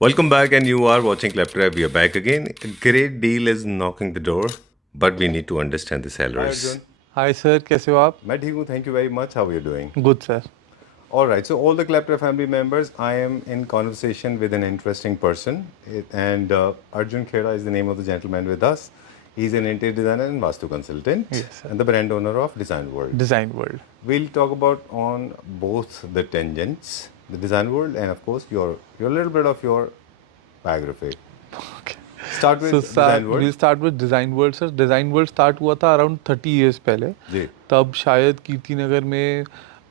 Welcome back, and you are watching Claptrap. We are back again. A great deal is knocking the door, but we need to understand the Hi salaries. Arjun, hi sir, कैसे हो आप? मैं ठीक हूँ. Thank you very much. How are you doing? Good sir. All right. So all the Claptrap family members, I am in conversation with an interesting person, and Arjun Khera is the name of the gentleman with us. He's an interior designer and Vastu consultant, Yes, sir. and the brand owner of Design World. Design world. We'll talk about on both the tangents, the Design World, and of course your little bit of your biography. Start with so Design will World. Start with design world sir. Design world start हुआ था around 30 years पहले. जी. तब शायद कीर्ति नगर में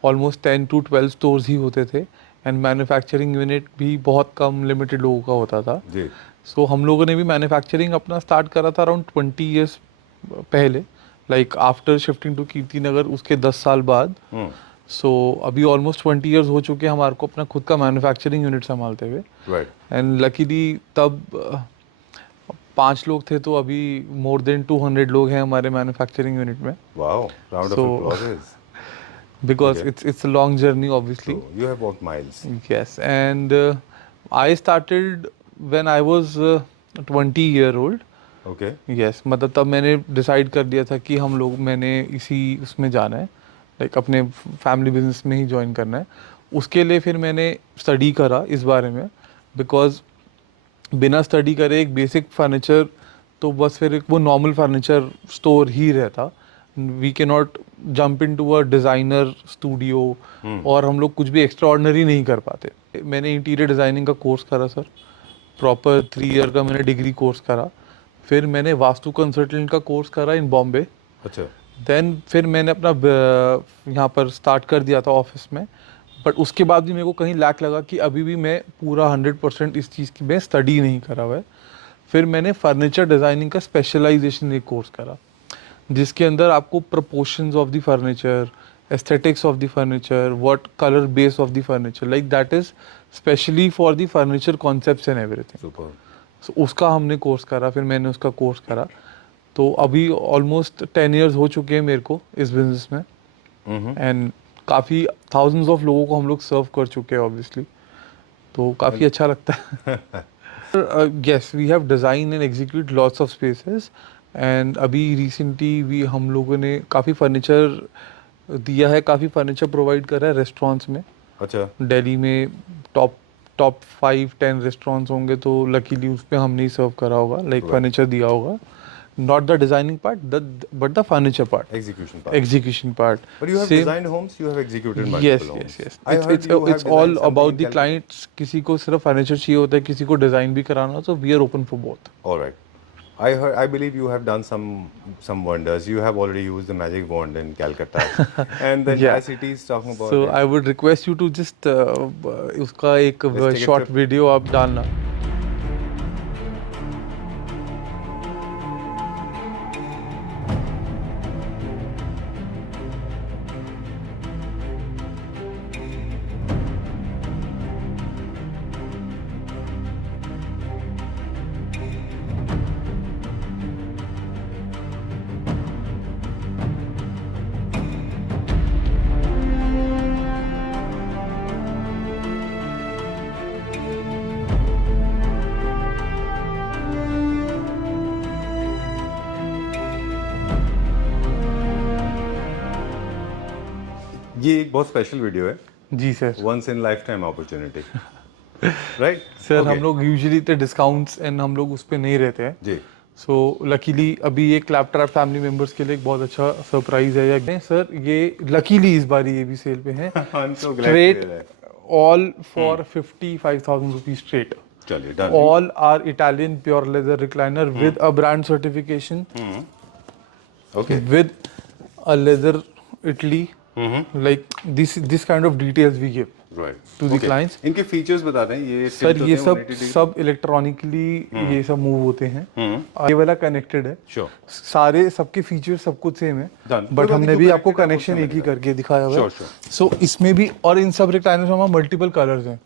almost 10 to 12 stores ही होते थे and manufacturing unit भी बहुत कम लिमिटेड लोगों का होता था. जी. सो हम लोगों ने भी मैन्युफैक्चरिंग अपना स्टार्ट करा था अराउंड 20 इयर्स पहले, like after shifting to Kirti Nagar उसके 10 साल बाद. सो अभी ऑलमोस्ट 20 इयर्स हो चुके हैं हमारे को अपना खुद का मैन्युफैक्चरिंग यूनिट संभालते हुए. Right. एंड लकीली तब 5 लोग थे, तो अभी मोर देन 200 लोग हैं हमारे मैन्युफैक्चरिंग यूनिट में. Wow. Round of So- applause. Because Okay. It's a long journey obviously. So you have walked miles. Yes, and I started when I was 20 year old. Okay. Yes, मतलब तब मैंने decide कर दिया था कि मैंने इसी उसमें जाना है, लाइक अपने फैमिली बिजनेस में ही ज्वाइन करना है. उसके लिए फिर मैंने स्टडी करा इस बारे में, बिकॉज बिना स्टडी करे एक बेसिक फर्नीचर तो बस फिर एक वो नॉर्मल फर्नीचर स्टोर ही रहता. We can not jump into a designer studio और हम लोग कुछ भी एक्स्ट्रा ऑर्डिनरी नहीं कर पाते. मैंने इंटीरियर डिज़ाइनिंग का कोर्स करा सर, प्रॉपर 3 ईयर का मैंने डिग्री कोर्स करा. फिर मैंने वास्तु कंसल्टेंट का कोर्स करा इन बॉम्बे. अच्छा. देन फिर मैंने अपना यहाँ पर स्टार्ट कर दिया था ऑफिस में. बट उसके बाद भी मेरे को कहीं लैक लगा कि अभी भी मैं पूरा 100% इस चीज़ की मैं स्टडी नहीं करा हुआ है. फिर मैंने फर्नीचर डिज़ाइनिंग का स्पेशलाइजेशन एक कोर्स करा, जिसके अंदर आपको proportions of the furniture, aesthetics of the furniture, what colour base of the furniture, like that is specially for the furniture concepts and everything. Super. सो उसका हमने कोर्स करा, फिर मैंने उसका कोर्स करा. तो अभी ऑलमोस्ट 10 इयर्स हो चुके हैं मेरे को इस बिजनेस में. एंड काफ़ी थाउजेंड्स ऑफ लोगों को हम लोग सर्व कर चुके हैं ऑब्वियसली, तो काफ़ी अच्छा लगता है. Yes, we have design and execute lots of spaces. And अभी रिसेंटली हम लोगों ने काफ़ी फर्नीचर दिया है, काफ़ी फर्नीचर प्रोवाइड करा है रेस्टोरेंट्स में. अच्छा. दिल्ली में टॉप 5-10 रेस्टोरेंट्स होंगे, तो लकीली उस पर हमने ही सर्व करा होगा, लाइक Right. फर्नीचर दिया होगा. Not the designing part but the furniture part, Execution part. Execution part. But you have designed homes, you have executed multiple yes homes. yes yes I heard you have it's all designed about something the in clients. किसी को सिर्फ furniture चाहिए होता है, किसी को design भी कराना हो, तो we are open for both. Calcutta. All right. I believe you have done some wonders. You have already used the magic wand in Calcutta, and the Yeah. entire city is talking about So it. I would request you to just उसका एक Let's take a short trip. Video आप डालना. ये एक बहुत special video है. जी sir. Once in lifetime opportunity. Right? Sir Okay. हम लोग यूजुअली तो डिस्काउंट्स एंड हम लोग उस पर नहीं रहते हैं. जी. सो लकीली अभी ये क्लैपट्रैप फैमिली मेंबर्स के लिए एक बहुत अच्छा सरप्राइज है. या सर ये लकीली इस बार ये भी सेल पे है. I'm so glad to straight hear that. All for 55,000 rupees straight. चलिए done. All are Italian pure leather recliner with a brand certification, Okay. with a leather Italy. Like this kind of details we give Right. to the Okay. clients. इनके features बता दें. ये sir tilt ये होते हैं सब 180 degree? सब electronically ये सब मूव होते हैं. ये वाला कनेक्टेड है. Sure. सारे सबके फीचर्स सब कुछ सेम है. Done. बट कोई हमने बात भी नहीं, आपको connected है, कनेक्शन वो एक ही समझ करके दिखाया हुआ है. Sure, sure. सो इसमें भी और इन सब रिक्लाइनर्स में हमारे मल्टीपल कलर्स हैं.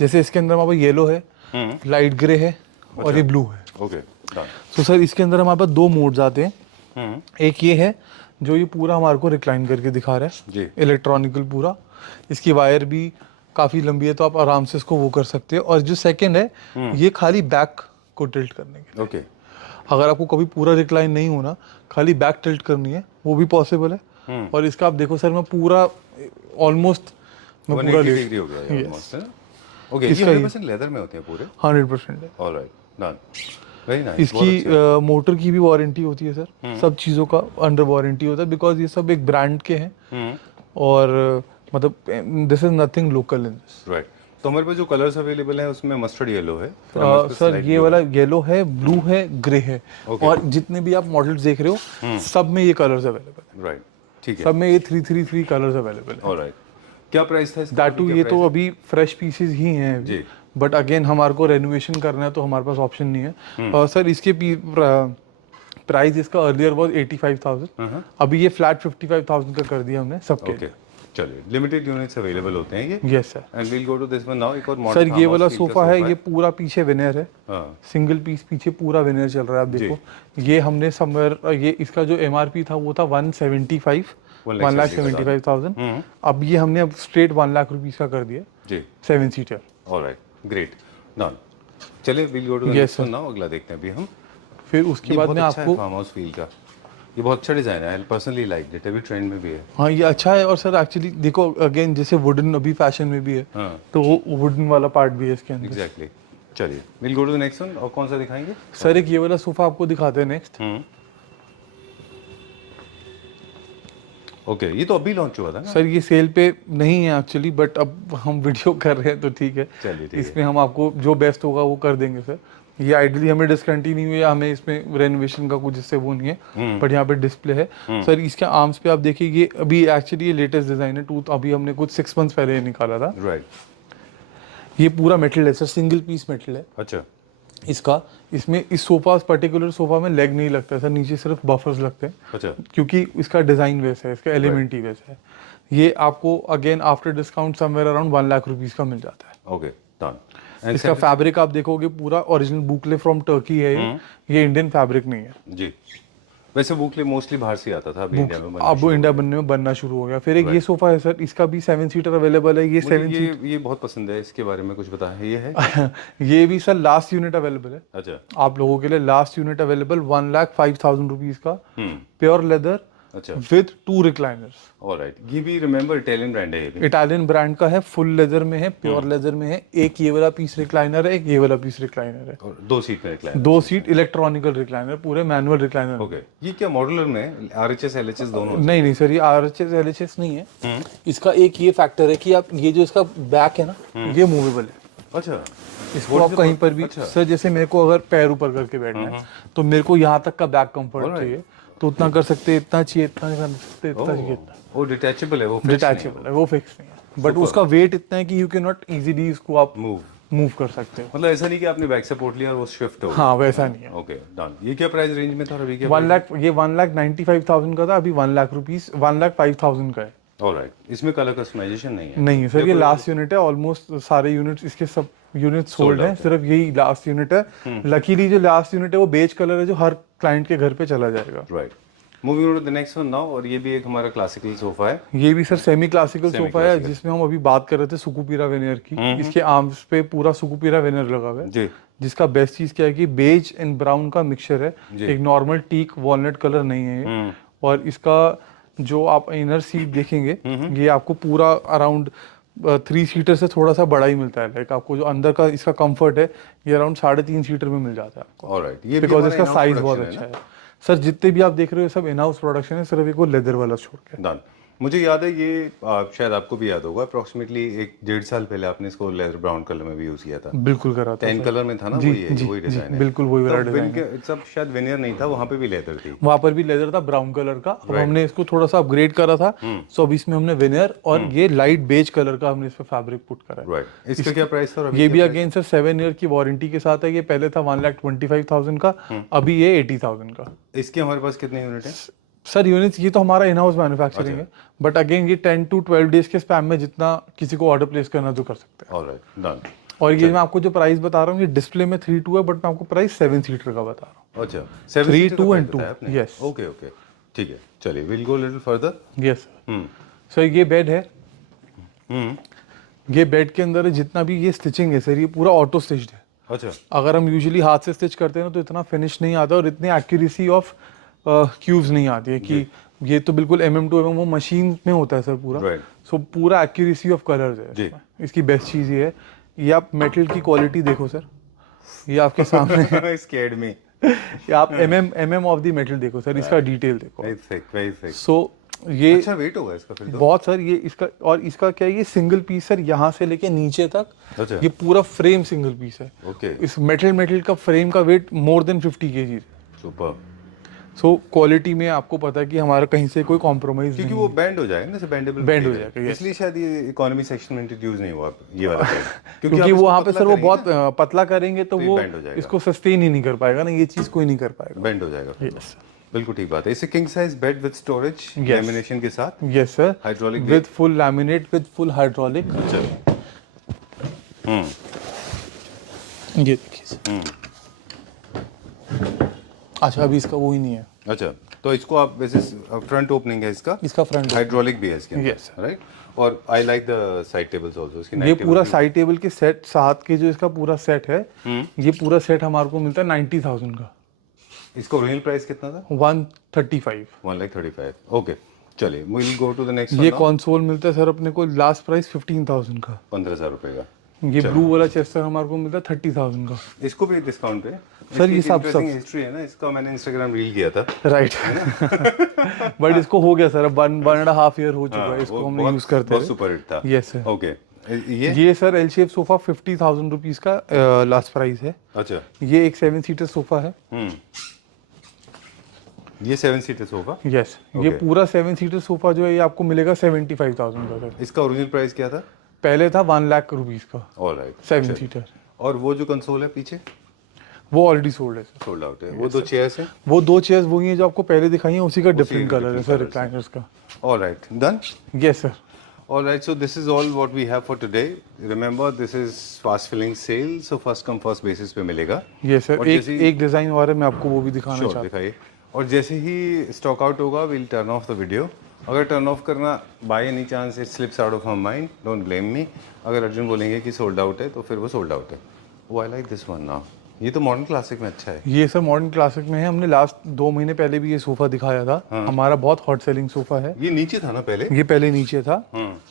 जैसे इसके अंदर हमारे येलो है, लाइट ग्रे है और ये ब्लू है. Okay. Done. तो सर इसके अंदर हमारे पास 2 मोड्स आते हैं. एक ये है जो ये पूरा हमारे को रिक्लाइन करके दिखा रहा है, जी. इलेक्ट्रॉनिकल पूरा. इसकी वायर भी काफ़ी लंबी है, तो आप आराम से इसको वो कर सकते हैं। और जो सेकंड है ये खाली बैक को टिल्ट करने के, ओके, अगर आपको कभी पूरा रिक्लाइन नहीं होना, खाली बैक टिल्ट करनी है, वो भी पॉसिबल है। और इसका आप देखो सर, मैं पूरा ऑलमोस्ट मैं पूरा 180 डिग्री हो गया ये Yes. ऑलमोस्ट, है ना? ओके, ये इसका 100% लेदर में होते हैं पूरे। 100% है। Alright, done, very nice. इसकी मोटर की भी वारंटी होती है सर, सब चीज़ों का अंडर वारंटी होता है, बिकॉज ये सब एक ब्रांड के हैं। और मतलब this is nothing local in this. Right, तो हमारे पास जो कलर्स अवेलेबल हैं उसमें मस्टर्ड येलो है, फिर हमारे पास सर light ये blue वाला येलो है, ब्लू है, ग्रे है, Okay. और जितने भी आप मॉडल्स देख रहे हो सब में ये कलर्स अवेलेबल है, है। राइट, ठीक है, सब में ये 333 कलर्स अवेलेबल है। ऑलराइट। क्या प्राइस था इसका? दैट टू ये तो अभी फ्रेश पीसेस ही हैं जी। बट अगेन हमारे को रेनोवेशन करना है तो हमारे पास ऑप्शन नहीं है। सर इसके प्राइस इसका अर्लियर वाज 85,000, अभी ये फ्लैट 55,000 का कर दिया हमने सबके। ओके, चलिए, लिमिटेड यूनिट्स अवेलेबल होते हैं ये। Yes sir. And we'll go to this one now. एक और मॉडल सर ये वाला सोफा है, ये पूरा पीछे विनर है, हाँ, सिंगल पीस पीछे पूरा विनर चल रहा है। आप देखो ये हमने समवेयर, ये इसका जो एमआरपी था वो था 1,75,000, अब ये हमने अब स्ट्रेट 1 लाख रुपीस का कर दिया जी, 7 सीटर। Alright, great, done. चलिए, we'll go to the next one now. अगला देखते हैं अभी हम। फिर उसके बाद में आपको फार्म हाउस फील का ये बहुत अच्छा डिजाइन है, आई पर्सनली लाइक इट, अभी ट्रेंड में भी है। हाँ ये अच्छा है। और सर एक्चुअली देखो अगेन जैसे वुडन अभी फैशन में भी है, हाँ, तो वो वुडन वाला पार्ट भी है इसके अंदर। एग्जैक्टली। चलिए, we'll go to the next one. और कौन सा दिखाएंगे? सर एक ये वाला सोफा आपको दिखाते हैं नेक्स्ट। ओके, ये तो अभी लॉन्च हुआ था ना? सर ये सेल पे नहीं है एक्चुअली, बट अब हम वीडियो कर रहे हैं तो ठीक है, चलिए, ठीक है। इसमें हम आपको जो बेस्ट होगा वो कर देंगे सर। ये आइडियली हमें डिसकंटिन्यू हुआ, हमें इसमें रेनोवेशन का कुछ इससे वो नहीं है, बट यहाँ पे डिस्प्ले है। सर इसके आर्म्स पे आप देखिए, ये अभी एक्चुअली ये लेटेस्ट डिजाइन है, अभी हमने कुछ 6 मंथ्स पहले निकाला था। राइट, ये पूरा मेटल है सर, सिंगल पीस मेटल है अच्छा, इसका। इसमें इस सोफा, पर्टिकुलर सोफा में लेग नहीं लगता है सर, नीचे सिर्फ बफर्स लगते हैं, अच्छा, क्योंकि इसका डिजाइन वैसा है, इसका एलिमेंट ही वैसा है। ये आपको again after discount somewhere around 1 lakh rupees का मिल जाता है। Okay, done. इसका फैब्रिक आप देखोगे पूरा ओरिजिनल बुकले फ्रॉम टर्की है ये इंडियन फैब्रिक नहीं है जी, वैसे बुकले मोस्टली बाहर से आता था, अभी इंडिया में अब वो इंडिया बनना शुरू हो गया। फिर एक ये सोफा है सर, इसका भी 7 सीटर अवेलेबल है। ये 7 ये बहुत पसंद है, इसके बारे में कुछ बताएं। ये है ये भी सर लास्ट यूनिट अवेलेबल है अच्छा, आप लोगों के लिए, लास्ट यूनिट अवेलेबल 1,05,000 रुपीज का, प्योर लेदर अच्छा, विद 2 रिक्लाइनर्स। ऑलराइट। ये भी रिमेंबर इटालियन ब्रांड है, ये भी इटालियन ब्रांड का है, फुल लेदर में है, प्योर लेदर में है। एक ये वाला पीस रिक्लाइनर है, एक ये वाला पीस रिक्लाइनर है, और 2 सीट में रिक्लाइन। 2 सीट इलेक्ट्रॉनिकल रिक्लाइनर, पूरे मैनुअल रिक्लाइनर। ओके, ये क्या मॉड्यूलर में आरएचएस एलएचएस दोनों? नहीं सर, ये आरएचएस एलएचएस नहीं है। इसका एक ये फैक्टर है कि आप ये जो इसका बैक है ना, ये मूवेबल है। अच्छा, इसको आप कहीं पर भी सर, जैसे मेरे को अगर पैर ऊपर करके बैठना है तो मेरे को यहाँ तक का बैक कंफर्ट चाहिए, तो उतना कर सकते हैं, इतना चाहिए इतना कर सकते हैं, इतना चाहिए इतना। वो डिटैचेबल है, वो डिटैचेबल है, वो फिक्स नहीं है, बट उसका वेट इतना है कि यू कैन नॉट इजीली इसको आप मूव कर सकते हो। मतलब ऐसा नहीं कि आपने बैक सपोर्ट लिया और वो शिफ्ट हो गया। हाँ वैसा नहीं है। Okay, done. ये क्या प्राइस रेंज में था अभी? क्या 1 लाख, ये 1,95,000 का था, अभी 1 लाख रुपीस 1,05,000 का है। ऑलराइट, इसमें कलर कस्टमाइजेशन नहीं है? नहीं है सर, ये लास्ट यूनिट है, ऑलमोस्ट सारे यूनिट्स इसके सब यूनिट सोल्ड हैं, सिर्फ यही लास्ट यूनिट है। लकीली जो लास्ट यूनिट है वो बेज कलर है, जो हर क्लाइंट के घर पे चला जाएगा। Right, moving on to the next one now. और ये भी एक हमारा क्लासिकल सोफा है। ये भी सर सेमी क्लासिकल सोफा है, जिसमें हम अभी बात कर रहे थे सुकुपीरा वेनियर की। इसके आर्म्स पे पूरा सुकुपीरा वेनियर लगा हुआ है जी, जिसका बेस्ट चीज क्या है कि बेज एंड ब्राउन का मिक्सचर है, एक नॉर्मल टीक वॉलनट कलर नहीं है ये। और इसका जो आप इनर सीट देखेंगे, ये आपको पूरा अराउंड 3 सीटर से थोड़ा सा बड़ा ही मिलता है। लाइक आपको जो अंदर का इसका कंफर्ट है, ये अराउंड 3.5 सीटर में मिल जाता है आपको। ऑलराइट, ये बिकॉज इसका साइज बहुत अच्छा है सर। जितने भी आप देख रहे हो सब इन हाउस प्रोडक्शन है, सिर्फ एक वो लेदर वाला छोड़ के। डन। मुझे याद है ये शायद आपको भी याद होगा, अप्रोक्सीमेटली 1-1.5 साल पहले आपने इसको लेदर ब्राउन कलर में भी यूज किया था। बिल्कुल करा था, 10 कलर में था ना, वही डिजाइन है। बिल्कुल वही वाला डिजाइन है। सब शायद वेनियर नहीं था, वहां पे भी लेदर थी। वहां पर भी लेदर था ब्राउन कलर का। अब हमने इसको थोड़ा सा अपग्रेड करा था, सो अब इसमें हमने वेनियर और ये लाइट बेज कलर का हमने इस पे फैब्रिक पुट करा है। राइट, इसका क्या प्राइस था? ये भी अगेन सर 7 ईयर की वारंटी के साथ है। ये पहले था 1,25,000 का, अभी ये 80,000 का। इसके हमारे पास कितने यूनिट हैं सर? यूनिट्स ये तो हमारा इन हाउस मैन्युफैक्चरिंग है, बट अगेन ये 10 to 12 डेज के स्पैम में जितना किसी को ऑर्डर प्लेस करना तो कर सकते हैं। Alright, done. और ये मैं आपको जो प्राइस बता रहा हूँ, ये डिस्प्ले में 3.2 है, बट मैं आपको प्राइस 7 सीटर का बता रहा हूँ। अच्छा, 3, 2 and 2, yes। ओके, ठीक है। चलिए, will go little further. Yes sir, ये बेड है। ये बेड के अंदर जितना भी ये स्टिचिंग है सर, ये पूरा ऑटो स्टिच्ड है। अच्छा, अगर हम यूजुअली हाथ से स्टिच करते हैं ना तो इतना फिनिश नहीं आता और इतनी एक्यूरेसी ऑफ क्यूब्स नहीं आती है कि ये तो बिल्कुल mm to mm वो मशीन में होता है सर पूरा। Right. सो पूरा एक्यूरेसी ऑफ कलर्स है जी। इसमें। इसकी बेस्ट चीज़ ये है, ये आप मेटल की क्वालिटी देखो सर, ये आपके सामने scared me. ये आप mm ऑफ द मेटल देखो सर, इसका डिटेल देखो। Very thick, very thick. सो ये अच्छा वेट होगा इसका फिर तो। बहुत सर, ये इसका और इसका क्या है, ये सिंगल पीस सर यहाँ से लेके नीचे तक, अच्छा। ये पूरा फ्रेम सिंगल पीस है। ओके, इस मेटल का फ्रेम का weight more than 50 kg। Super. So quality में आपको पता है कि हमारा कहीं से कोई कॉम्प्रोमाइज क्योंकि नहीं। वो बैंड हो जाएगा ना, जैसे बेंडेबल Bend हो जाएगा, yes. इसलिए शायद ये इकोनॉमी सेक्शन में इंट्रोड्यूस नहीं हुआ ये वाला bend। क्योंकि आप वो इसको वहाँ पे पतला सर वो करेंगे बहुत ना, पतला करेंगे तो ये वो bend हो जाएगा। इसको सस्टेन ही नहीं कर पाएगा ना, ये चीज़ कोई नहीं कर पाएगा। बेंड हो जाएगा फिर तो। यस बिल्कुल ठीक बात है। इसे king size bed with storage lamination के साथ, yes sir, hydraulic with full laminate with full hydraulic. ये देखिए सर। अच्छा अभी इसका वो ही नहीं है, अच्छा, तो इसको आप वैसे फ्रंट ओपनिंग है इसका फ्रंट हाइड्रोलिक भी है इसके अंदर, Yes, राइट। और I like the side tables also, इसकी ये night पूरा table साइड टेबल के सेट साथ के जो इसका पूरा सेट है, ये पूरा सेट हमारे को मिलता है 90,000 का, भी- इसका ओरिजिनल प्राइस कितना था? 135। 1,35,000। ओके, चलिए will go to the next ये वन। कंसोल मिलता है सर अपने को लास्ट प्राइस 15,000 का। 15,000 रुपए का। ये ब्लू वाला चेस्टर हमारे को मिलता है 30,000 का। इसको भी डिस्काउंट पे सर, ये सब हिस्ट्री है ना इसका, मैंने इंस्टाग्राम रील किया था। राइट बट इसको हो गया सर, अब 1.5 ईयर हो चुका हाँ, है इसको वो हमने बहुत- यूज करते बहुत हैं। सुपर हिट था। Yes sir. ओके, ये ये sir L shape sofa 50,000 rupees का लास्ट प्राइस है। अच्छा, ये एक 7 सीटर सोफा है। ये 7 सीटर सोफा। यस, ये Okay. पूरा 7 सीटर सोफा जो है ये आपको मिलेगा 75,000 का सर। इसका ओरिजिनल प्राइस क्या था? पहले था 1 लाख रुपीज का ऑलराइट, 7 सीटर। और वो जो कंसोल है पीछे वो ऑलरेडी सोल्ड है सर। सोल्ड आउट है। वो दो चेयर्स हैं। वो 2 चेयर्स वही हैं जो आपको पहले दिखाई हैं, उसी का डिफरेंट कलर है different सर colours रिक्लाइनर्स का। Alright, done. Yes sir. Alright, so this is all what we have for today. Remember, this is fast filling sale, so first come first basis पे मिलेगा। Yes sir, और एक जैसे- एक design और है, मैं आपको वो भी दिखाना Sure, चाहता हूँ। दिखाइए। और जैसे ही स्टॉक आउट होगा, we'll turn off the video. अगर टर्न ऑफ करना by any chance it slips out of our mind, don't blame me. अगर अर्जुन बोलेंगे कि सोल्ड आउट है तो फिर वो सोल्ड आउट है। Oh, I like this one now. ये तो मॉडर्न क्लासिक में अच्छा है। ये सर मॉडर्न क्लासिक में है। हमने लास्ट 2 महीने पहले भी ये सोफा दिखाया था। हमारा बहुत हॉट सेलिंग सोफा है। ये नीचे था ना पहले? ये पहले नीचे था,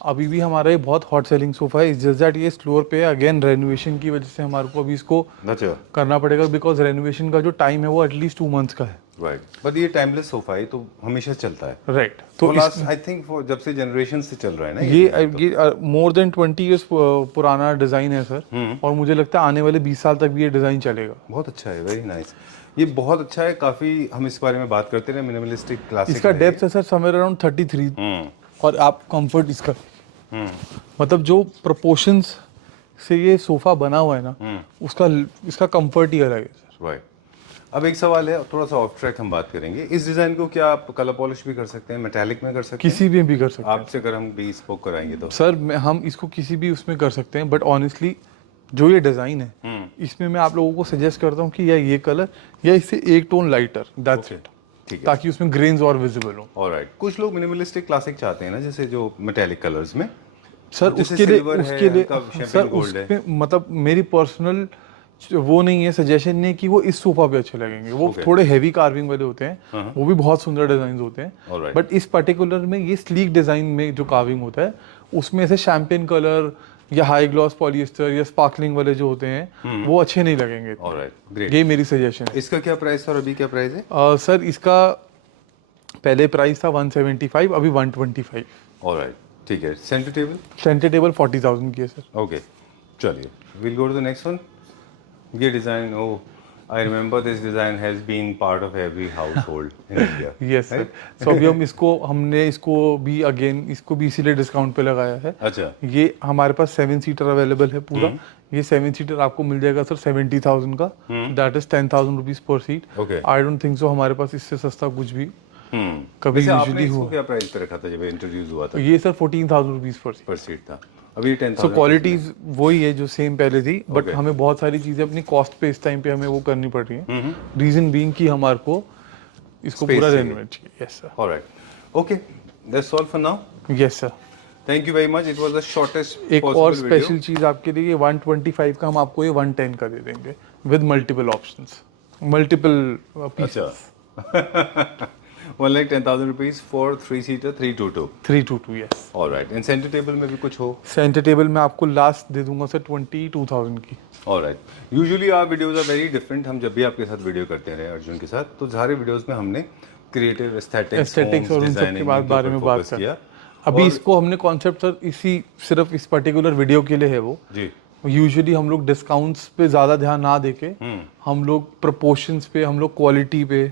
अभी भी हमारा ये बहुत हॉट सेलिंग सोफा है। जस्ट दैट ये फ्लोर पे अगेन रेनोवेशन की वजह से हमारे को अभी इसको अच्छा, करना पड़ेगा, बिकॉज रेनोवेशन का जो टाइम है वो एटलीस्ट 2 मंथ्स का है। राइट। बट ये टाइमलेस सोफा है तो हमेशा चलता है। राइट, तो तो लास्ट आई थिंक जब से जनरेशन से चल रहा है ना ये मोर देन 20 इयर्स पुराना डिजाइन है सर, और मुझे लगता है आने वाले 20 साल तक भी ये डिजाइन चलेगा। बहुत अच्छा है, वेरी नाइस। ये बहुत अच्छा है, काफी हम इस बारे में बात करते रहे, मिनिमलिस्टिक क्लासिक। इसका डेप्थ है सर समवेयर अराउंड 33, और आप कंफर्ट इसका मतलब जो प्रोपोर्शंस से ये सोफा बना हुआ है ना, उसका इसका कंफर्ट ही अलग है सर। राइट। अब एक सवाल है, थोड़ा सा ऑफ ट्रैक हम बात करेंगे। इस डिजाइन को क्या आप कलर पॉलिश भी कर सकते हैं, मेटालिक में कर सकते हैं? किसी में भी कर सकते हैं आपसे अगर हम भी स्पोक कराएंगे तो सर। हम इसको किसी भी उसमें कर सकते हैं, बट ऑनेस्टली जो ये डिजाइन है इसमें मैं आप लोगों को सजेस्ट करता हूँ कि या ये कलर या इससे एक टोन लाइटर, दैट्स इट, ठीक है। ताकि उसमें ग्रेन्स और विजिबल हो। ऑलराइट। कुछ लोग मिनिमलिस्टिक क्लासिक चाहते हैं ना, जैसे जो मेटालिक कलर्स में। सर जैसे उसके लिए silver है, उसके लिए हल्का सर champagne gold है। उसमें मतलब मेरी पर्सनल वो नहीं है, सजेशन नहीं है कि वो इस सोफा पे अच्छे लगेंगे। वो थोड़े हैवी कार्विंग वाले होते हैं, वो भी बहुत सुंदर डिजाइन होते हैं, Alright. बट इस पर्टिकुलर में ये स्लीक डिजाइन में जो कार्विंग होता है उसमें से शैम्पेन कलर या हाई ग्लॉस पॉलिएस्टर या स्पार्कलिंग वाले जो होते हैं वो अच्छे नहीं लगेंगे। Alright, great. ये मेरी सजेशन है। इसका क्या प्राइस था और अभी क्या प्राइस है? सर इसका पहले प्राइस था 175, अभी 125। ऑलराइट, ठीक है। Centre table? सेंटर टेबल 40,000 की है सर। ओके, चलिए will go to the next one. ये design, oh I remember this design has been part of every household in India. Yes sir. So अभी हमने इसको भी अगेन इसको भी इसीलिए डिस्काउंट पे लगाया है। अच्छा, ये हमारे पास 7 सीटर अवेलेबल है पूरा। ये 7 सीटर आपको मिल जाएगा सर 70,000 का, that is 10,000 rupees per seat. Okay. I don't think so हमारे पास इससे सस्ता कुछ भी कभी वैसे आपने यूजुअली इसको हुआ। क्या प्राइस पे रखा था जब इंट्रोड्यूस हुआ था? ये सर 14,000 रुपीज पर सीट। पर सीट था, अभी 10,000। सो क्वालिटीज वही है जो सेम पहले थी, बट Okay. हमें बहुत सारी चीजें अपनी कॉस्ट पे इस टाइम पे हमें वो करनी पड़ रही है। रीजन बीइंग कि हमारे को इसको Space पूरा चाहिए। रेनोवेट चाहिए। Yes sir. Alright, okay, that's all for now. Yes sir. Thank you very much, it was the shortest एक और स्पेशल चीज़ आपके लिए 125 का हम आपको ये 110 का दे देंगे with multiple options, multiple pieces. 1,10,000 rupees for 3-seater 322. 322 yes. Alright, and centre table में भी कुछ हो? सेंटर टेबल में आपको लास्ट दे दूंगा सर 22,000 की। Alright, usually our videos are very different. हम जब भी आपके साथ वीडियो करते रहे अर्जुन के साथ, तो सारे वीडियोस में हमने क्रिएटिव एस्थेटिक्स और उन सब के बारे में बात किया। अभी इसको हमने कॉन्सेप्ट सर इसी सिर्फ इस पर्टिकुलर वीडियो के लिए है वो जी। यूजुअली हम लोग डिस्काउंट्स पे ज़्यादा ध्यान ना देके हम लोग प्रपोर्शंस पे, हम लोग क्वालिटी पे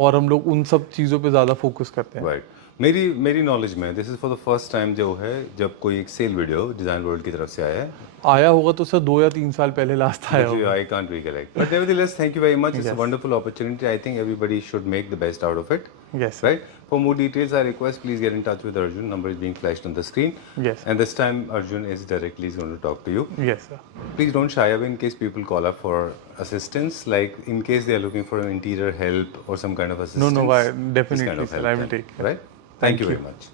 और हम लोग उन सब चीज़ों पे ज़्यादा फोकस करते हैं। राइट, मेरी नॉलेज में this is for the first time जो है जब कोई एक सेल वीडियो डिजाइन वर्ल्ड की तरफ से आया होगा तो सर 2 या 3 साल पहले लास्ट आया होगा। I can't recollect, but nevertheless thank you very much, it's a wonderful opportunity. I think everybody should make the best out of it. Yes. Right? For more details, I request please get in touch with Arjun. Number is being flashed on the screen. Yes. And this time Arjun is directly going to talk to you. Yes sir। Please don't shy away in case people call up for assistance. Like in case they are looking for interior help or some kind of assistance. No, this definitely kind of sir, help I will then, take care. Right? Thank you very much.